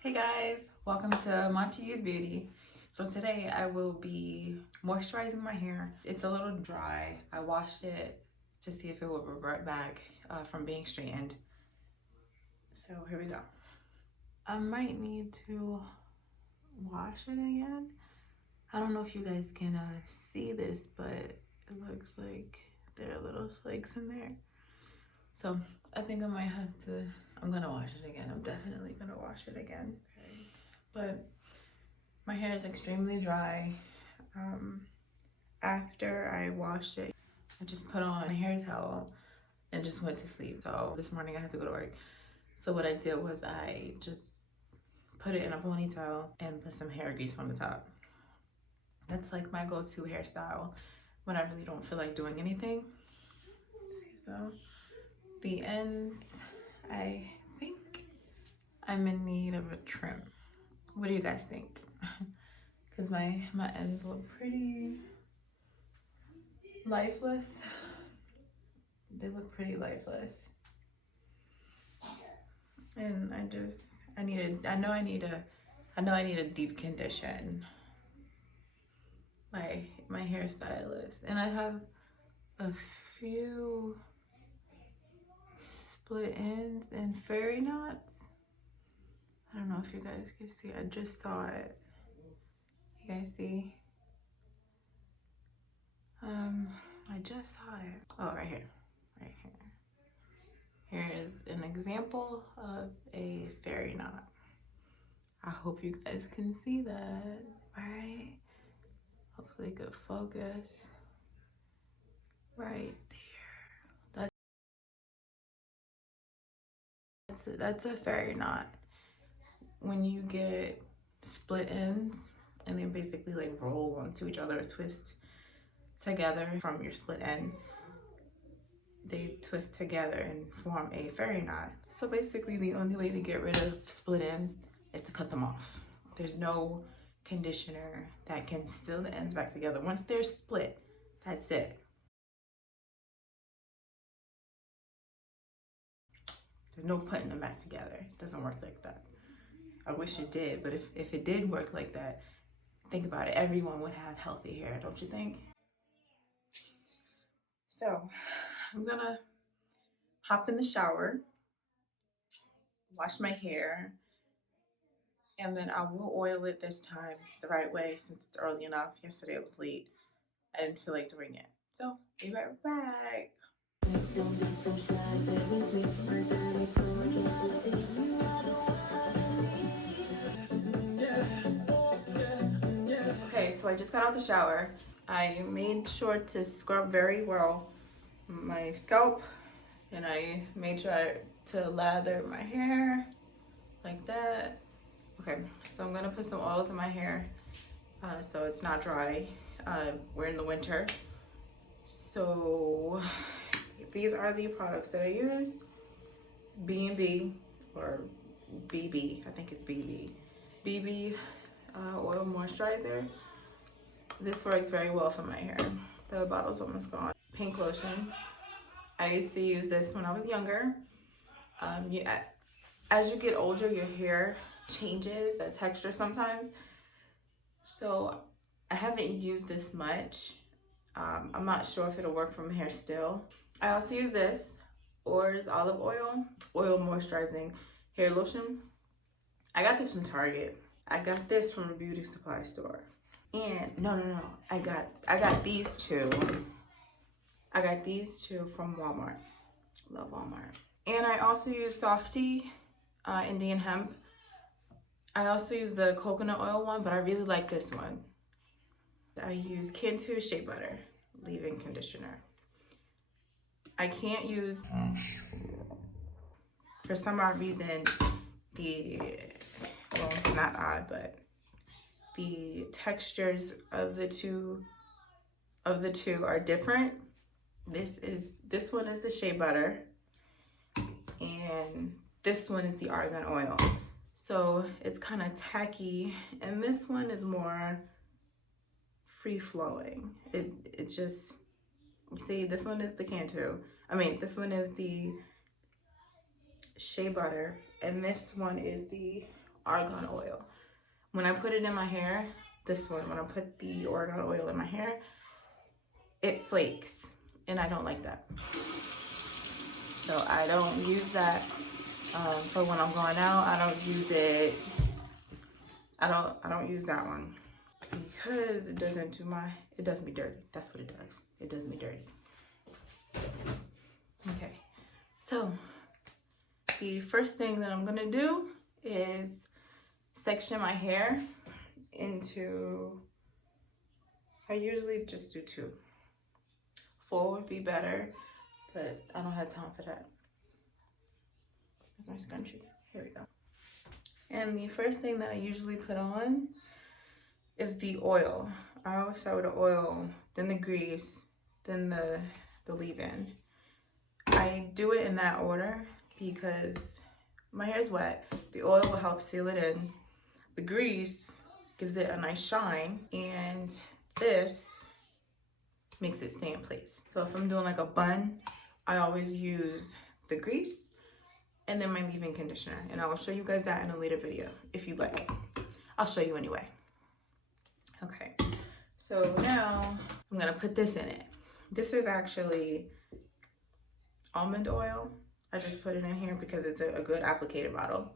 Hey guys, welcome to Monty's Beauty. So today I will be moisturizing my hair. It's a little dry. I washed it to see if it would revert back from being straightened. So here we go. I might need to wash it again. I don't know if you guys can see this, but it looks like there are little flakes in there. So I think I might have to, I'm gonna wash it again. I'm definitely gonna wash it again. Okay. But my hair is extremely dry. After I washed it, I just put on a hair towel and just went to sleep. So this morning I had to go to work. So what I did was I just put it in a ponytail and put some hair grease on the top. That's like my go-to hairstyle when I really don't feel like doing anything. So the ends, I think I'm in need of a trim. What do you guys think? Because my ends look pretty lifeless. They look pretty lifeless. And I know I need a deep condition. My hairstylist. And I have a few split ends and fairy knots. I don't know if you guys can see. I just saw it. You guys see? I just saw it. Oh, right here. Right here. Here is an example of a fairy knot. I hope you guys can see that, right? Hopefully good focus. Right there. That's a fairy knot. When you get split ends and they basically like roll onto each other, twist together from your split end, they twist together and form a fairy knot. So basically the only way to get rid of split ends is to cut them off. There's no conditioner that can seal the ends back together. Once they're split, that's it. There's no putting them back together. It doesn't work like that. I wish it did, but if it did work like that, think about it, everyone would have healthy hair, don't you think? So I'm gonna hop in the shower, wash my hair, and then I will oil it this time the right way since it's early enough. Yesterday it was late. I didn't feel like doing it. So be right back. Okay, so I just got out the shower. I made sure to scrub very well my scalp, and I made sure to lather my hair like that. Okay, so I'm gonna put some oils in my hair so it's not dry. We're in the winter. So these are the products that I use. B&B or BB, I think it's BB. BB oil moisturizer. This works very well for my hair. The bottle's almost gone. Pink lotion. I used to use this when I was younger. As you get older, your hair changes the texture sometimes. So I haven't used this much. I'm not sure if it'll work for my hair still. I also use this, Or's olive oil moisturizing hair lotion. I got this from Target. I got this from a beauty supply store. And no, I got these two. I got these two from Walmart. Love Walmart. And I also use Softee, Indian Hemp. I also use the coconut oil one, but I really like this one. I use Cantu Shea Butter leave-in conditioner. I can't use, for some odd reason, well, not odd, but the textures of the two are different. This one is the shea butter, and this one is the argan oil. So it's kind of tacky, and this one is more free flowing. It just, you see, this one is the Cantu. This one is the shea butter, and this one is the argan oil. When I put it in my hair, this one, when I put the argan oil in my hair, it flakes, and I don't like that. So I don't use that for when I'm going out. I don't use it. I don't use that one because it doesn't do it does me dirty. That's what it does. It does me dirty. Okay, so the first thing that I'm gonna do is section my hair into, I usually just do 2. 4 would be better, but I don't have time for that. That's my scrunchie. Here we go. And the first thing that I usually put on is the oil. I always start with the oil, then the grease, then the leave-in. I do it in that order because my hair is wet. The oil will help seal it in. The grease gives it a nice shine, and this makes it stay in place. So if I'm doing like a bun, I always use the grease and then my leave-in conditioner. And I will show you guys that in a later video if you'd like. I'll show you anyway. Okay, so now I'm gonna put this in it. This is actually almond oil. I just put it in here because it's a good applicator bottle.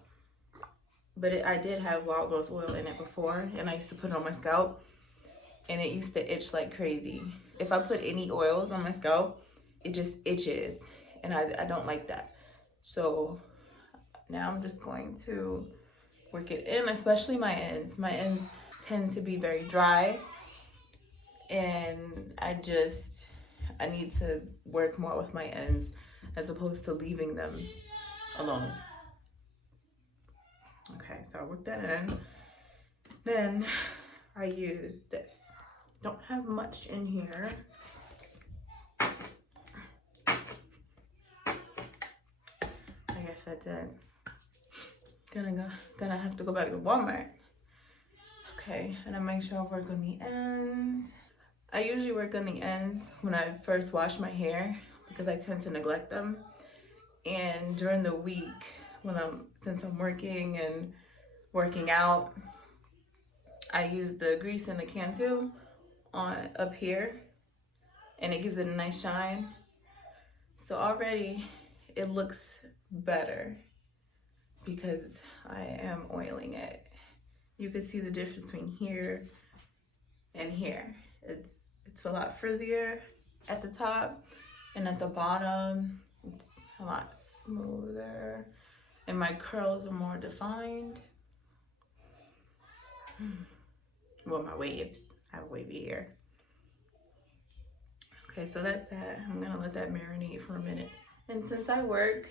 But I did have wild growth oil in it before, and I used to put it on my scalp, and it used to itch like crazy. If I put any oils on my scalp, it just itches, and I don't like that. So now I'm just going to work it in, especially my ends. My ends tend to be very dry, and I need to work more with my ends as opposed to leaving them alone. Okay, so I work that in. Then I use this. Don't have much in here. I guess that's it. Gonna have to go back to Walmart. Okay, and I make sure I work on the ends. I usually work on the ends when I first wash my hair because I tend to neglect them. And during the week, since I'm working and working out, I use the grease and the Cantu up here, and it gives it a nice shine. So already it looks better because I am oiling it. You can see the difference between here and here. It's a lot frizzier at the top, and at the bottom it's a lot smoother, and my curls are more defined. Well, my waves. I have wavy hair. Okay, so that's that. I'm gonna let that marinate for a minute. And since I work,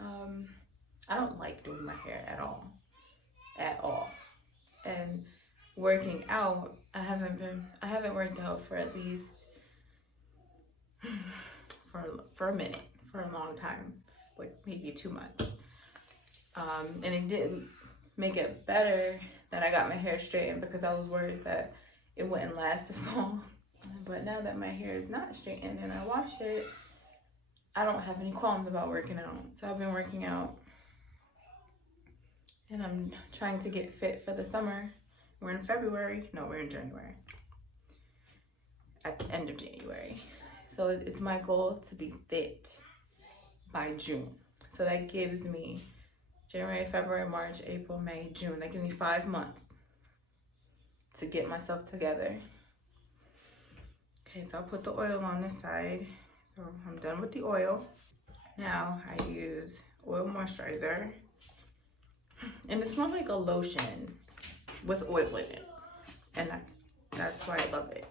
I don't like doing my hair at all. And working out, I haven't worked out for at least for a minute, for a long time, like maybe 2 months. And it didn't make it better that I got my hair straightened because I was worried that it wouldn't last as long. But now that my hair is not straightened and I washed it, I don't have any qualms about working out. So I've been working out, and I'm trying to get fit for the summer. We're in February. No, we're in January. At the end of January. So it's my goal to be fit by June. So that gives me January, February, March, April, May, June. That gives me 5 months to get myself together. Okay, so I'll put the oil on this side. So I'm done with the oil. Now I use oil moisturizer. And it's more like a lotion with oil in it. And that's why I love it.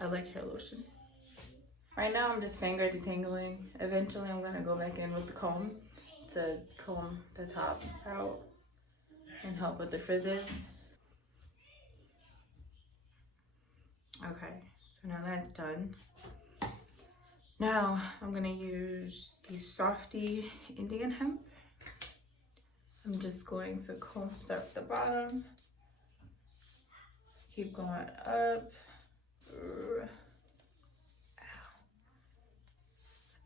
I like hair lotion. Right now I'm just finger detangling. Eventually I'm gonna go back in with the comb to comb the top out and help with the frizzes. Okay, so now that's done. Now I'm gonna use the Softee Indian Hemp. I'm just going to start at the bottom, keep going up.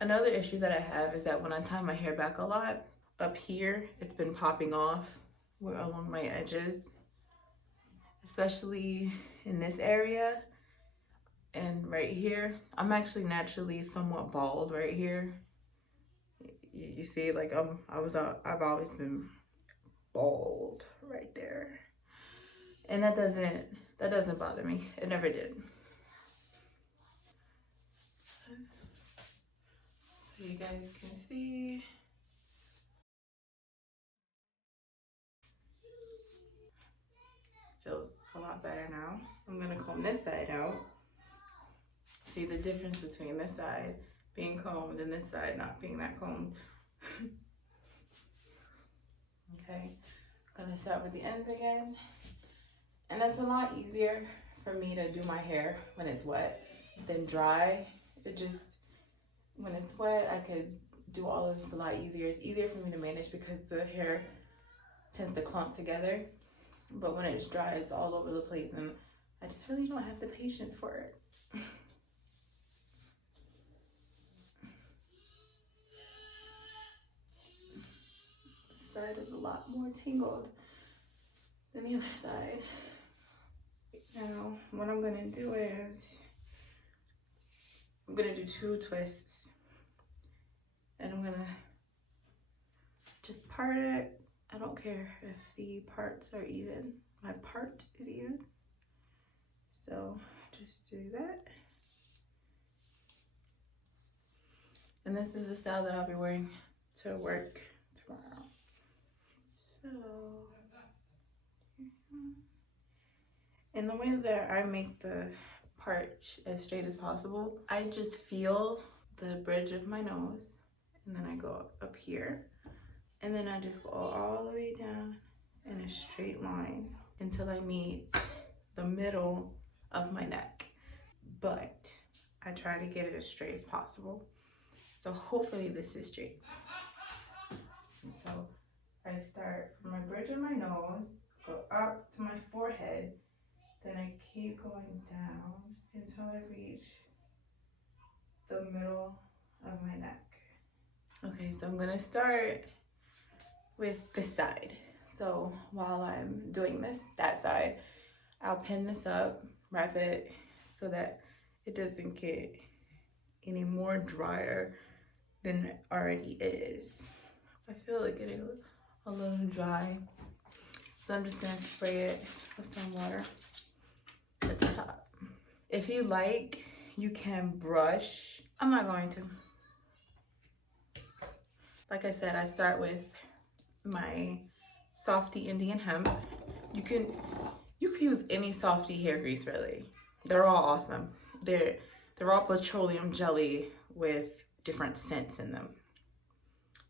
Another issue that I have is that when I tie my hair back a lot, up here, it's been popping off along my edges, especially in this area and right here. I'm actually naturally somewhat bald right here. You see, like I've always been bald right there, and that doesn't bother me. It never did. So you guys can see. Feels a lot better now. I'm gonna comb this side out. See the difference between this side being combed and this side not being that combed. Okay, I'm gonna start with the ends again. And it's a lot easier for me to do my hair when it's wet than dry. When it's wet, I could do all of this a lot easier. It's easier for me to manage because the hair tends to clump together. But when it's dry, it's all over the place, and I just really don't have the patience for it. This side is a lot more tangled than the other side. Now, what I'm gonna do is, I'm gonna do 2 twists, and I'm gonna just part it. I don't care if the parts are even. My part is even. So just do that. And this is the style that I'll be wearing to work tomorrow. So, and the way that I make the part as straight as possible, I just feel the bridge of my nose, and then I go up here, and then I just go all the way down in a straight line until I meet the middle of my neck. But I try to get it as straight as possible. So hopefully this is straight. So I start from my bridge of my nose, go up to my forehead, then I keep going down until I reach the middle of my neck. Okay, so I'm gonna start with this side. So while I'm doing that side, I'll pin this up, wrap it so that it doesn't get any more drier than it already is. I feel like getting a little dry. So I'm just gonna spray it with some water at the top. If you like, you can brush. I'm not going to. Like I said, I start with my Softee Indian Hemp. You can use any Softee hair grease really. They're all awesome. They're all petroleum jelly with different scents in them.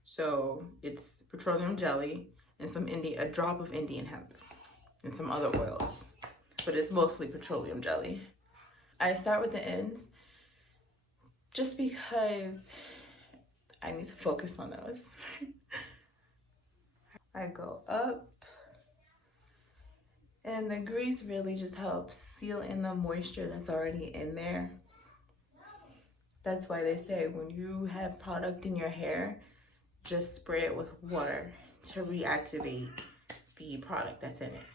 So it's petroleum jelly and a drop of Indian hemp and some other oils, but it's mostly petroleum jelly. I start with the ends just because I need to focus on those. I go up, and the grease really just helps seal in the moisture that's already in there. That's why they say when you have product in your hair, just spray it with water to reactivate the product that's in it.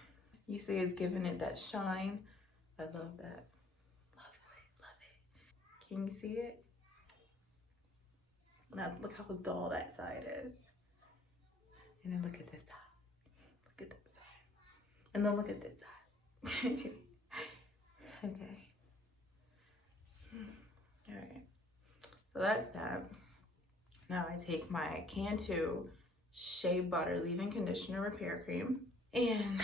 You see it's giving it that shine. I love that. Love it, love it. Can you see it? Now look how dull that side is. And then look at this side. Look at this side. And then look at this side. Okay. All right. So that's that. Now I take my Cantu Shea Butter Leave-In Conditioner Repair Cream, and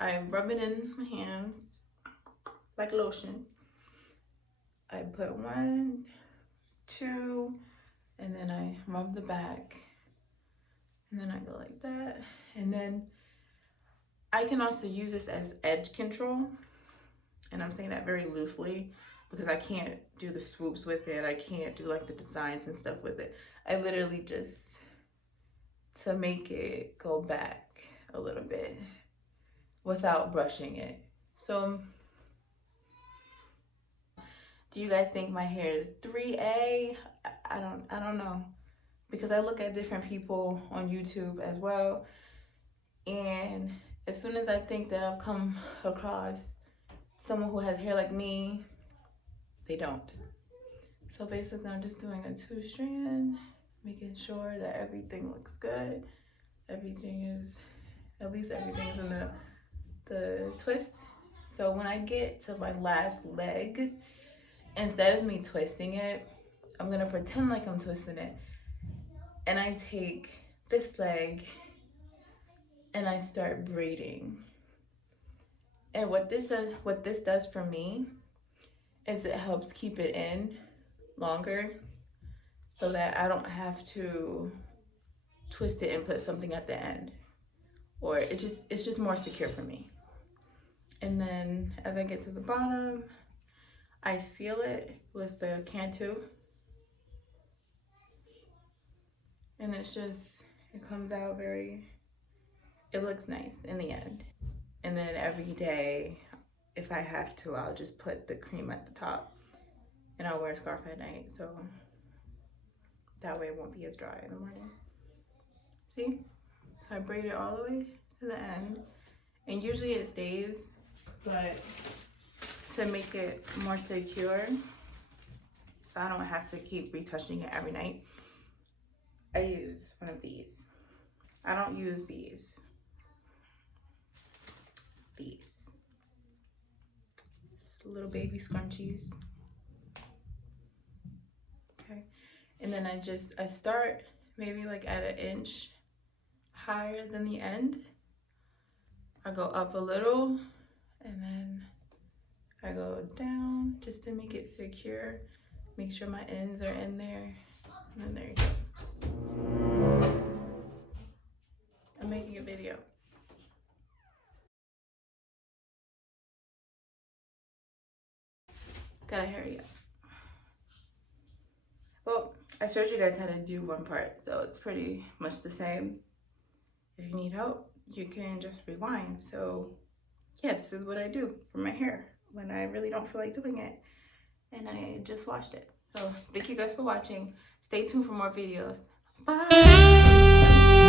I rub it in my hands like lotion. I put 1, 2, and then I rub the back, and then I go like that. And then I can also use this as edge control, and I'm saying that very loosely because I can't do the swoops with it. I can't do like the designs and stuff with it. I literally just, to make it go back a little bit without brushing it. So do you guys think my hair is 3A? I don't know. because I look at different people on YouTube as well, and as soon as I think that I've come across someone who has hair like me, they don't. So basically I'm just doing a 2-strand, making sure that everything looks good. Everything is, at least everything's in the twist. So when I get to my last leg, instead of me twisting it, I'm gonna pretend like I'm twisting it. And I take this leg and I start braiding. And what this does for me is it helps keep it in longer so that I don't have to twist it and put something at the end. Or it's just more secure for me. And then as I get to the bottom, I seal it with the Cantu. And it comes out it looks nice in the end. And then every day, if I have to, I'll just put the cream at the top. And I'll wear a scarf at night, so that way it won't be as dry in the morning. See? So I braid it all the way to the end. And usually it stays, but to make it more secure, so I don't have to keep retouching it every night, I use one of these. I don't use these. Just little baby scrunchies. Okay. And then I start maybe like at 1 inch higher than the end. I go up a little and then I go down just to make it secure. Make sure my ends are in there. And then there you go. I'm making a video. Gotta hurry up. Well, I showed you guys how to do one part, so it's pretty much the same. If you need help, you can just rewind. So yeah, this is what I do for my hair when I really don't feel like doing it. And I just washed it. So thank you guys for watching. Stay tuned for more videos. Bye.